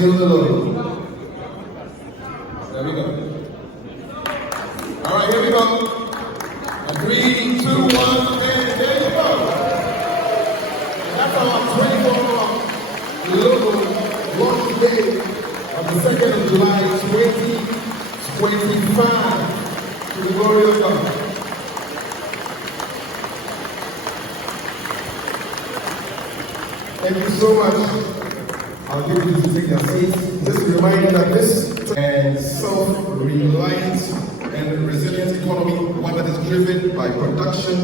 There we go. All right, here we go. 3, 2, 1, and there you go. That's our 24-hour logo launch day of the 2nd of July, 2025. To the glory of God. Thank you so much. I'll give you to take your seats. Just a reminder that this and self-reliant and resilient economy, one that is driven by production,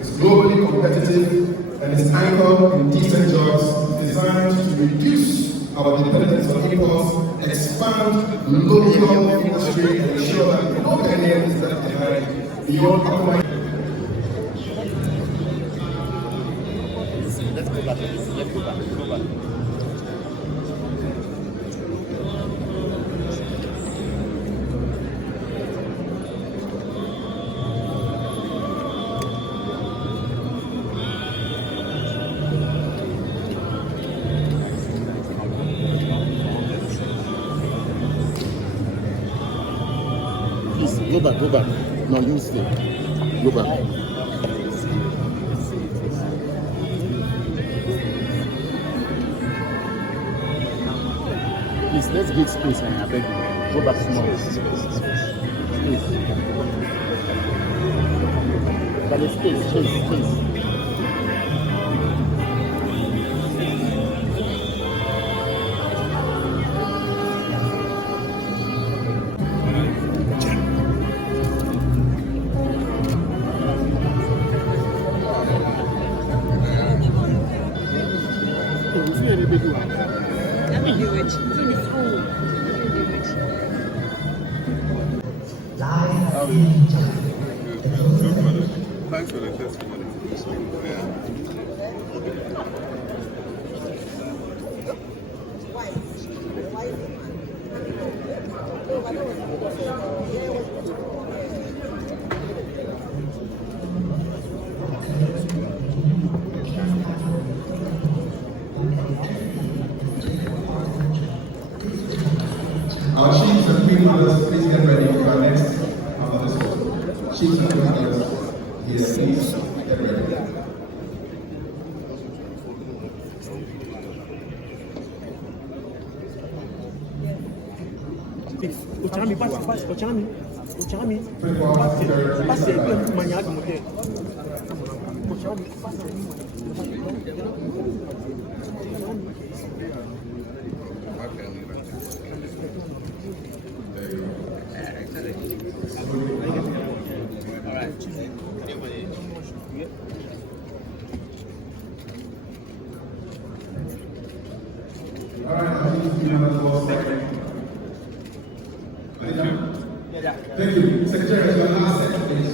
is globally competitive, and is anchored in decent jobs, designed to reduce our dependence on imports, expand local industry, and ensure that no Ghanaian is left behind beyond economic. Let's go back. Let's go back. Go back. Please go back. Go back. No, you stay. Go back. Please, let's give space, man. I beg you. Go back small. Space. But it's space. Thanks for the testimony. Our chiefs and queen mothers, please get ready for our next after this one. Chiefs and queen mothers, yes, please get ready. Uchami, pass, Uchami. Pass, Thank you. Secretary, your last section, please.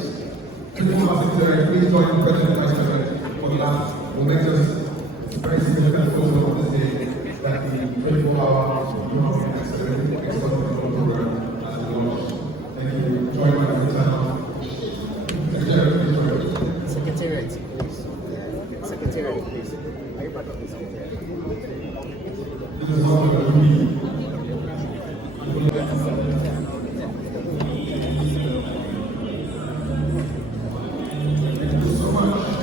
Secretary, please join the President and Vice President for the last momentous, very significant photo of this day that the 24-hour excellent program has launched. Thank you. Join my time. Secretary, please join. Secretariat, please. Secretariat, please. Are you part of the secretariat? This is not a meeting. Thank you so much.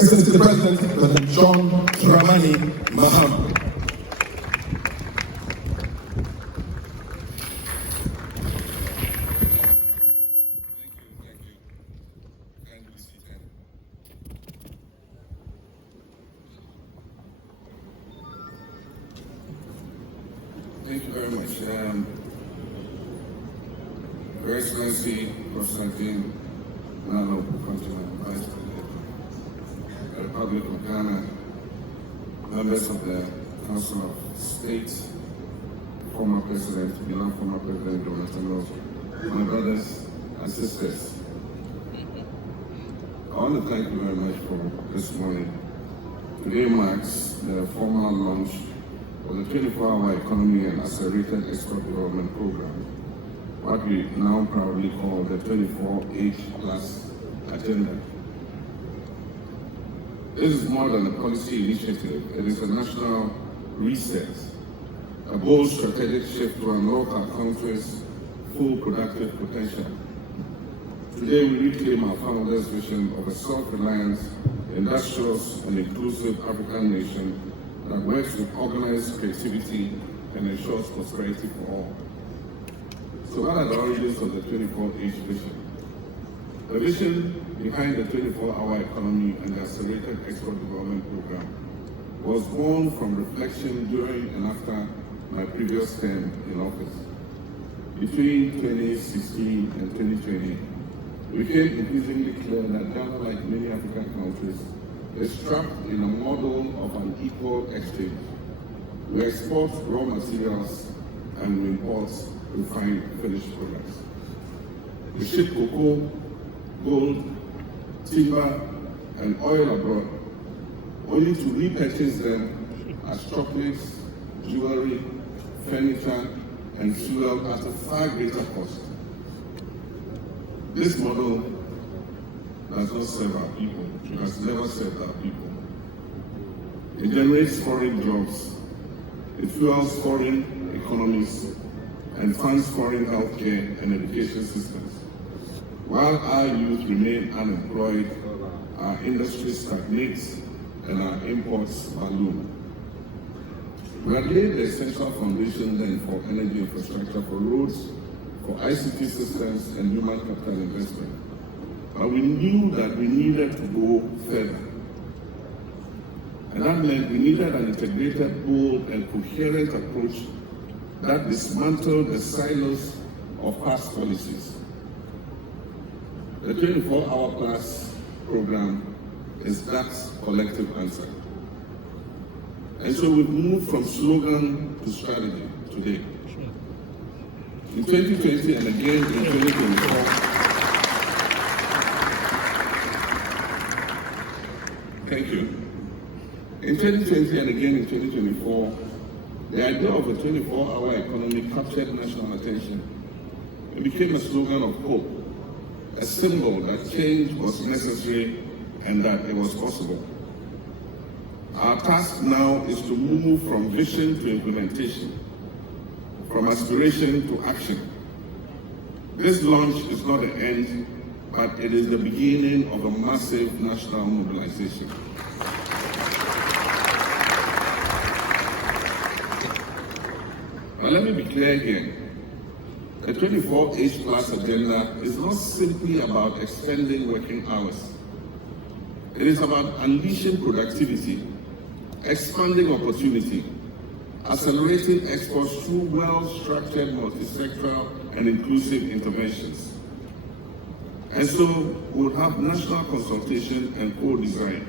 Excellency the President, President John Dramani Mahama. Thank you very much. Your Excellency, President NDC, Vice President, the Republic of Ghana, members of the Council of State, former President, former President Naana, my brothers and sisters. I want to thank you very much for this morning. Today marks the formal launch of the 24-hour economy and accelerated export development program, what we now proudly call the 24H+ agenda. This is more than a policy initiative. It is a national reset, a bold strategic shift to unlock our country's full productive potential. Today we reclaim our founders' vision of a self-reliant, industrious and inclusive African nation that works with organized creativity and ensures prosperity for all. So what are the origins of the 24H vision? The vision behind the 24-hour economy and the accelerated export development program was born from reflection during and after my previous term in office. Between 2016 and 2020, it became increasingly clear that Ghana, like many African countries, is trapped in a model of unequal exchange. We export raw materials and we import refined finished products. We ship cocoa, gold, timber, and oil abroad, only to repurchase them as chocolates, jewelry, furniture, and fuel at a far greater cost. This model does not serve our people. It has never served our people. It generates foreign jobs, it fuels foreign economies, and funds foreign healthcare and education systems. While our youth remain unemployed, our industry stagnates and our imports balloon. We have laid the essential foundation then for energy infrastructure, for roads, for ICT systems and human capital investment. But we knew that we needed to go further. And that meant we needed an integrated, bold, and coherent approach that dismantled the silos of past policies. The 24-hour plus program is that collective answer. And so we've moved from slogan to strategy today. In 2020 and again in 2024, thank you. In 2020 and again in 2024, the idea of a 24-hour economy captured national attention. It became a slogan of hope, a symbol that change was necessary and that it was possible. Our task now is to move from vision to implementation, from aspiration to action. This launch is not the end, but it is the beginning of a massive national mobilization. Now let me be clear here. The 24H plus agenda is not simply about extending working hours. It is about unleashing productivity, expanding opportunity, accelerating exports through well-structured, multi-sectoral, and inclusive interventions. And so we'll have national consultation and co-design.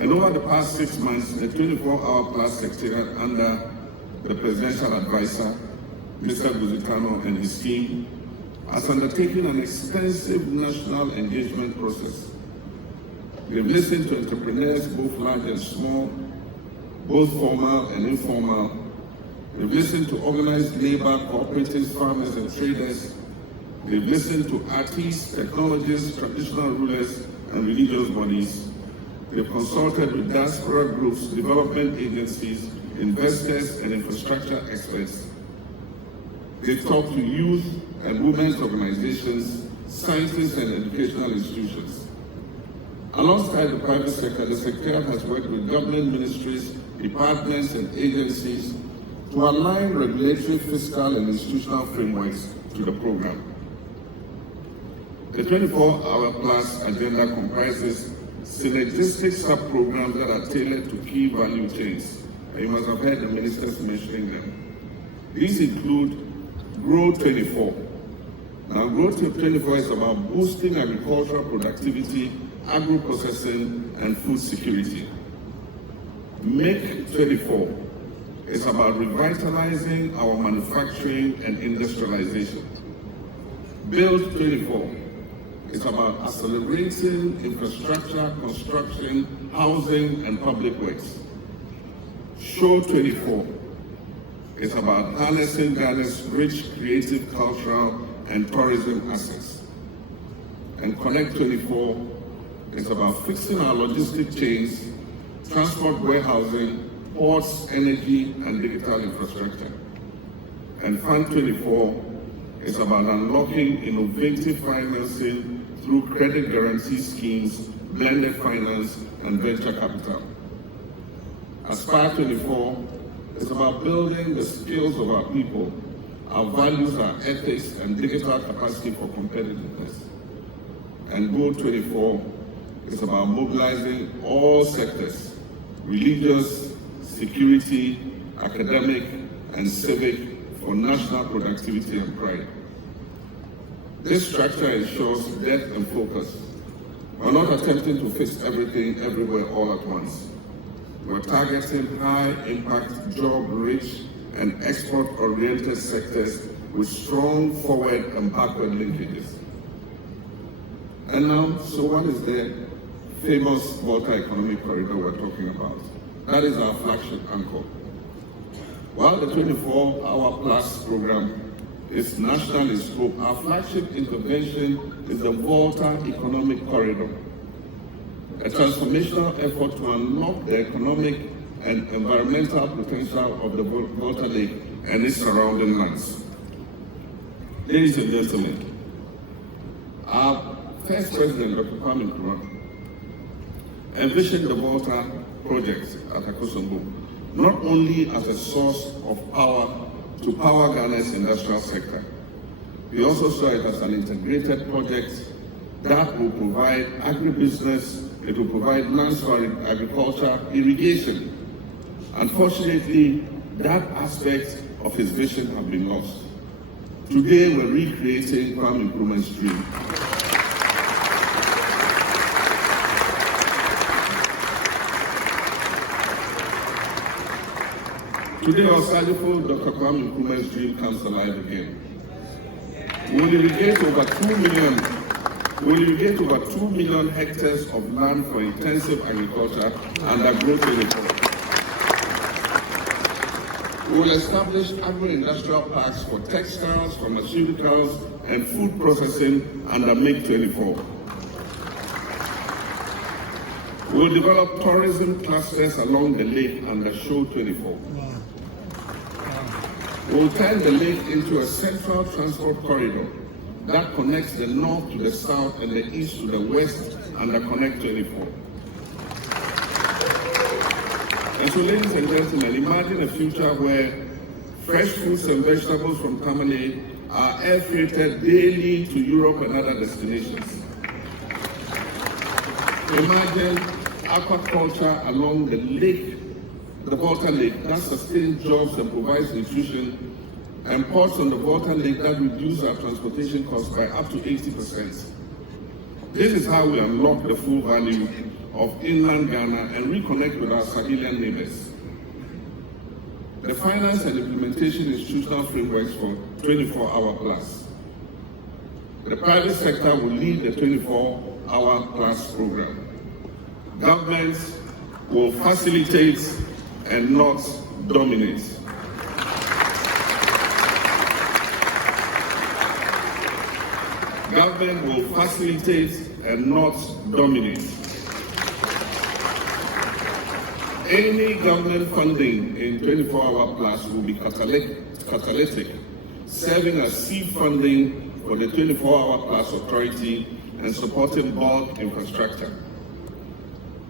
And over the past 6 months, the 24-hour plus secretariat under the presidential advisor, Mr. Buzikano, and his team has undertaken an extensive national engagement process. We've listened to entrepreneurs, both large and small, both formal and informal. We've listened to organized labor, cooperatives, farmers, and traders. We've listened to artists, technologists, traditional rulers, and religious bodies. We've consulted with diaspora groups, development agencies, investors, and infrastructure experts. They've talked to youth and women's organizations, scientists, and educational institutions. Alongside the private sector, the Secretariat has worked with government ministries, departments, and agencies to align regulatory, fiscal, and institutional frameworks to the program. The 24-hour plus agenda comprises synergistic sub-programs that are tailored to key value chains. And you must have heard the ministers mentioning them. These include Grow 24. Now, Grow 24 is about boosting agricultural productivity, agro-processing, and food security. Make 24 is about revitalizing our manufacturing and industrialization. Build 24 is about accelerating infrastructure, construction, housing, and public works. Show 24 is about harnessing Ghana's rich creative, cultural, and tourism assets. And Connect 24 is about fixing our logistic chains, transport warehousing, ports, energy, and digital infrastructure. And Fund 24 is about unlocking innovative financing through credit guarantee schemes, blended finance, and venture capital. Aspire 24 is about building the skills of our people, our values, our ethics, and digital capacity for competitiveness. And Go 24 is about mobilizing all sectors, religious, security, academic, and civic, for national productivity and pride. This structure ensures depth and focus. We're not attempting to fix everything everywhere all at once. We're targeting high-impact, job-rich, and export-oriented sectors with strong forward and backward linkages. And now, so what is the famous Volta Economic Corridor we're talking about? That is our flagship anchor. While the 24-hour plus program is national in scope, our flagship intervention is the Volta Economic Corridor, a transformational effort to unlock the economic and environmental potential of the Volta Lake and its surrounding lands. Ladies and gentlemen, our first president, Dr. Kwame Nkrumah, envisioned the Volta project at Akosombo not only as a source of power to power Ghana's industrial sector. We also saw it as an integrated project that will provide agribusiness, it will provide lands for agriculture, irrigation. Unfortunately, that aspect of his vision has been lost. Today, we're recreating Kwame Nkrumah's dream. Today, our Asiedu Dr. Kwame Nkrumah's dream comes alive again. We'll irrigate over 2 million hectares of land for intensive agriculture under Grow 24. We will establish agro-industrial parks for textiles, pharmaceuticals, and food processing under Make 24. We will develop tourism clusters along the lake under Show 24. We will turn the lake into a central transport corridor that connects the north to the south and the east to the west under Connect 24. And so, ladies and gentlemen, imagine a future where fresh fruits and vegetables from Tamale are air freighted daily to Europe and other destinations. Imagine aquaculture along the lake, the Volta Lake, that sustains jobs and provides nutrition, and ports on the Volta Lake that reduce our transportation costs by up to 80%. This is how we unlock the full value of inland Ghana and reconnect with our Sahelian neighbors. The finance and implementation institutional frameworks for 24-hour plus. The private sector will lead the 24-hour plus program. Governments will facilitate and not dominate. Government will facilitate and not dominate. Any government funding in 24-hour plus will be catalytic, serving as seed funding for the 24-hour plus authority and supporting bulk infrastructure.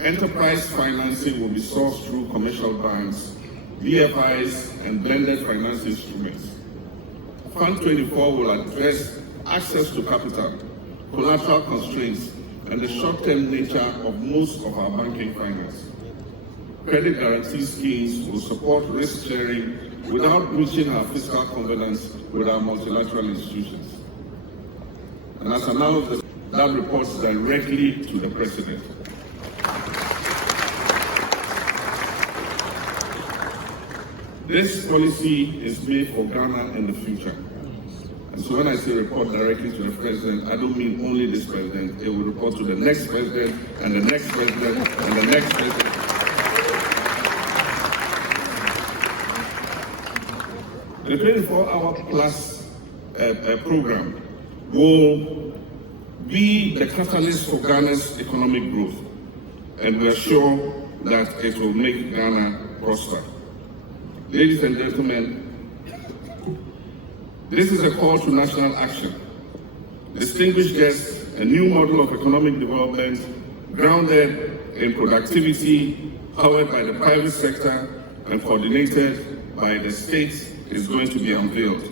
Enterprise financing will be sourced through commercial banks, DFIs, and blended finance instruments. Fund 24 will address access to capital, collateral constraints, and the short-term nature of most of our banking finance. Credit guarantee schemes will support risk sharing without breaching our fiscal covenants with our multilateral institutions. And as announced, that reports directly to the President. This policy is made for Ghana in the future. And so when I say report directly to the President, I don't mean only this President. It will report to the next President, and the next President, and the next President. The 24-hour plus program will be the catalyst for Ghana's economic growth, and we are sure that it will make Ghana prosper. Ladies and gentlemen, this is a call to national action. Distinguished guests, a new model of economic development grounded in productivity, powered by the private sector and coordinated by the state is going to be unveiled.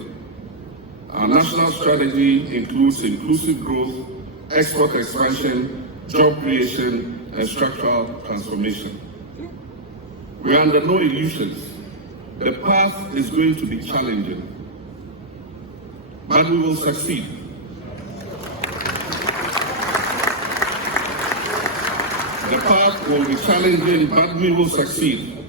Our national strategy includes inclusive growth, export expansion, job creation, and structural transformation. We are under no illusions. The path is going to be challenging, but we will succeed. The path will be challenging, but we will succeed.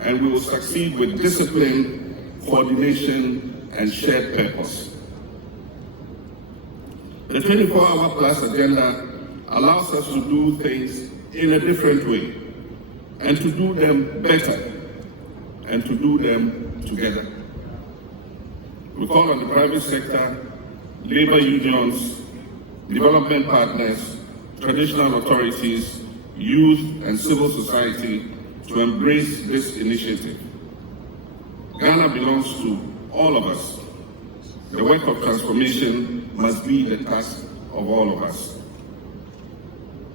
And we will succeed with discipline, coordination, and shared purpose. The 24-hour plus agenda allows us to do things in a different way, and to do them better, and to do them together. We call on the private sector, labor unions, development partners, traditional authorities, youth, and civil society to embrace this initiative. Ghana belongs to all of us. The work of transformation must be the task of all of us.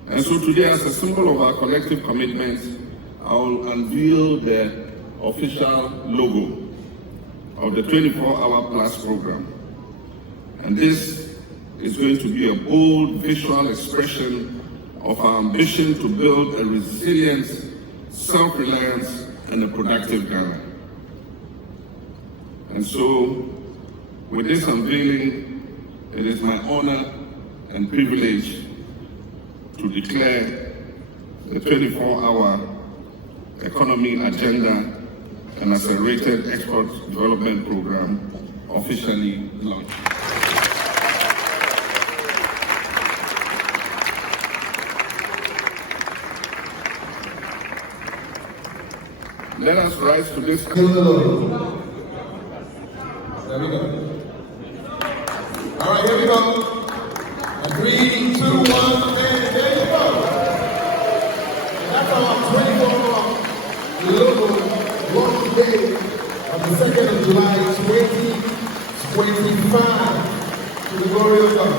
And so today, as a symbol of our collective commitment, I will unveil the official logo of the 24-hour plus program. And this is going to be a bold visual expression of our ambition to build a resilient, self-reliant, and a productive Ghana. And so, with this unveiling, it is my honor and privilege to declare the 24-hour economy agenda and accelerated export development program officially launched. Let us rise to this. There we go. All right, here we go. 3, 2, 1, and there you go. And that's our 24-hour logo launch day on the 2nd of July, 2025, to the glory of God.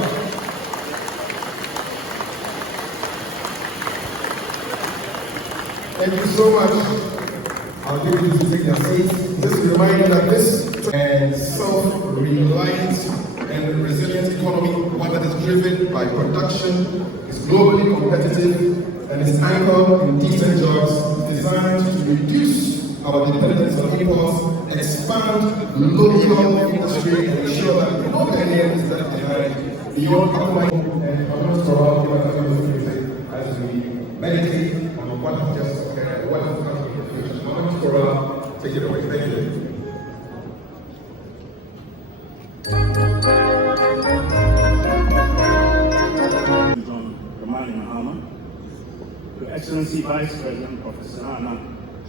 Thank you so much. I'll give you to take your seats. Just a reminder that this and self-reliant and resilient economy, one that is driven by production, is globally competitive, and is anchored in decent jobs, designed to reduce our dependence on imports, expand local industry, and ensure that no Ghanaian is left behind beyond economic and government for as we meditate on what just take it away. Thank you. H.E Mahama, Your Excellency Vice President Professor Naana,